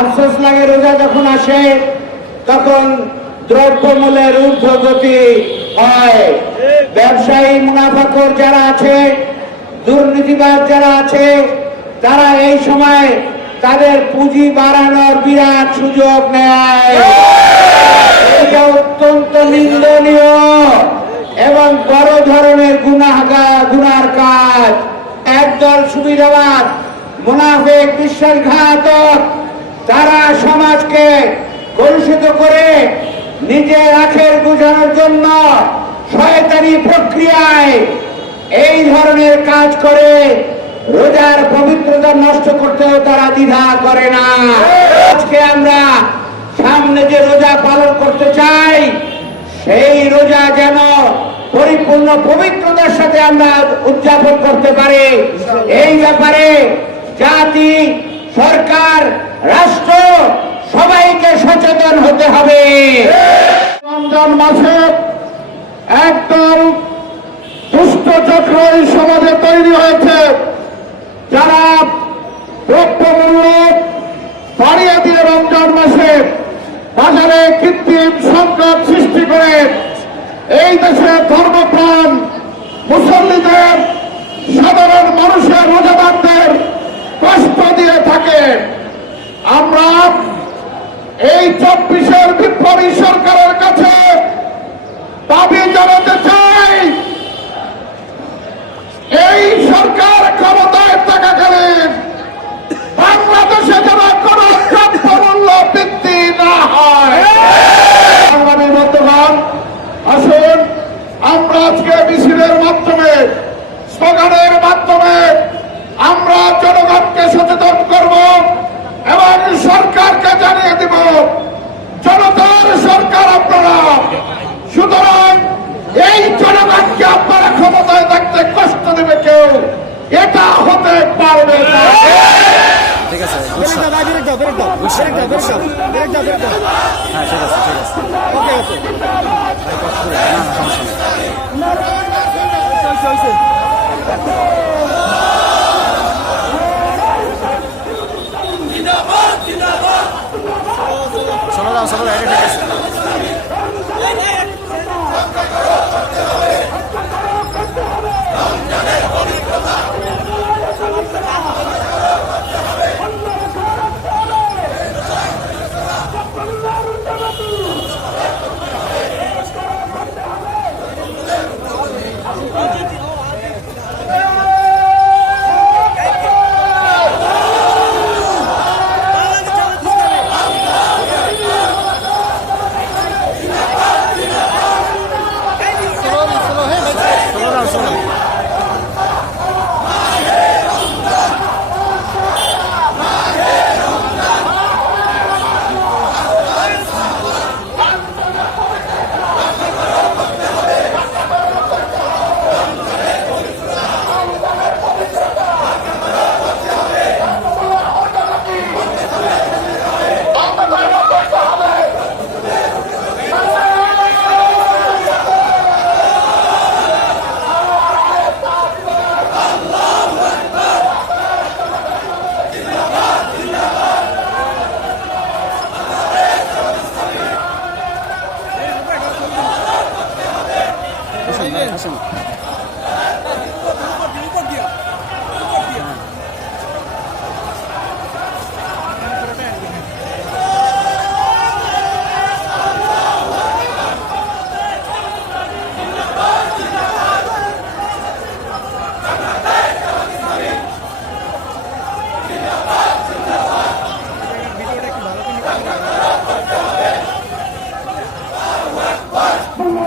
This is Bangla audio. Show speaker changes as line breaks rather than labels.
আফসোস লাগে রোজা যখন আসে, তখন দ্রব্যমূল্যের ঊর্ধ্বগতি হয়। ব্যবসায়ী মুনাফাকর যারা আছে দুর্নীতিবাদ যারা আছে, তারা এই সময় তাদের পুঁজি বাড়ানোর বিরাট সুযোগ নেয়। এটা অত্যন্ত নিন্দনীয় এবং বড় ধরনের গুনাহগা, গুনার কাজ। একদল সুবিধাবাদ, মুনাফেক, বিশ্বাসঘাতক তারা সমাজকে কলুষিত করে নিজের আখের গুজানোর জন্য শয়তানি প্রক্রিয়ায় এই ধরনের কাজ করে রোজার পবিত্রতা নষ্ট করতেও তারা দ্বিধা করে না। আজকে আমরা সামনে যে রোজা পালন করতে চাই, সেই রোজা যেন পরিপূর্ণ পবিত্রতার সাথে আমরা উদযাপন করতে পারি। এই ব্যাপারে জাতি সরকার, রাষ্ট্র, সবাইকে সচেতন হতে হবে। রমজান মাসে একদল দুষ্ট চক্র এই সমাজে তৈরি হয়েছে। যারা দ্রব্যমূল্য বাড়িয়ে দিয়ে রমজান মাসে বাজারে কৃত্রিম সংকট সৃষ্টি করে, এই দেশে ধর্মপ্রাণ মুসল্লিদের সাধারণ মানুষের রোজাদারদের কষ্ট দিয়ে থাকে আমরা এই চব্বিশের বিপ্লবী সরকারের কাছে দাবি জানাতে চাই এই সরকার ক্ষমতায় থাকাকালীন বাংলাদেশে যেন কোন দ্রব্যমূল্য বৃদ্ধি আমরা মাধ্যমে আমরা জনগণকে সচেতন করব এবং সরকারকে জানিয়ে দিব, জনতার সরকার আপনারা। সুতরাং এই জনগণকে আপনারা ক্ষমতায় থাকতে কষ্ট দেবে কেউ এটা হতে পারবে না
ঠিক আছে
ব্রেক দাও ভাই ব্রেক দাও ব্রেক দাও দাও ব্রেক দাও ব্রেক দাও
হ্যাঁ ঠিক আছে ঠিক আছে।
ওকে ওকে
না না সমস্যা নেই। 아,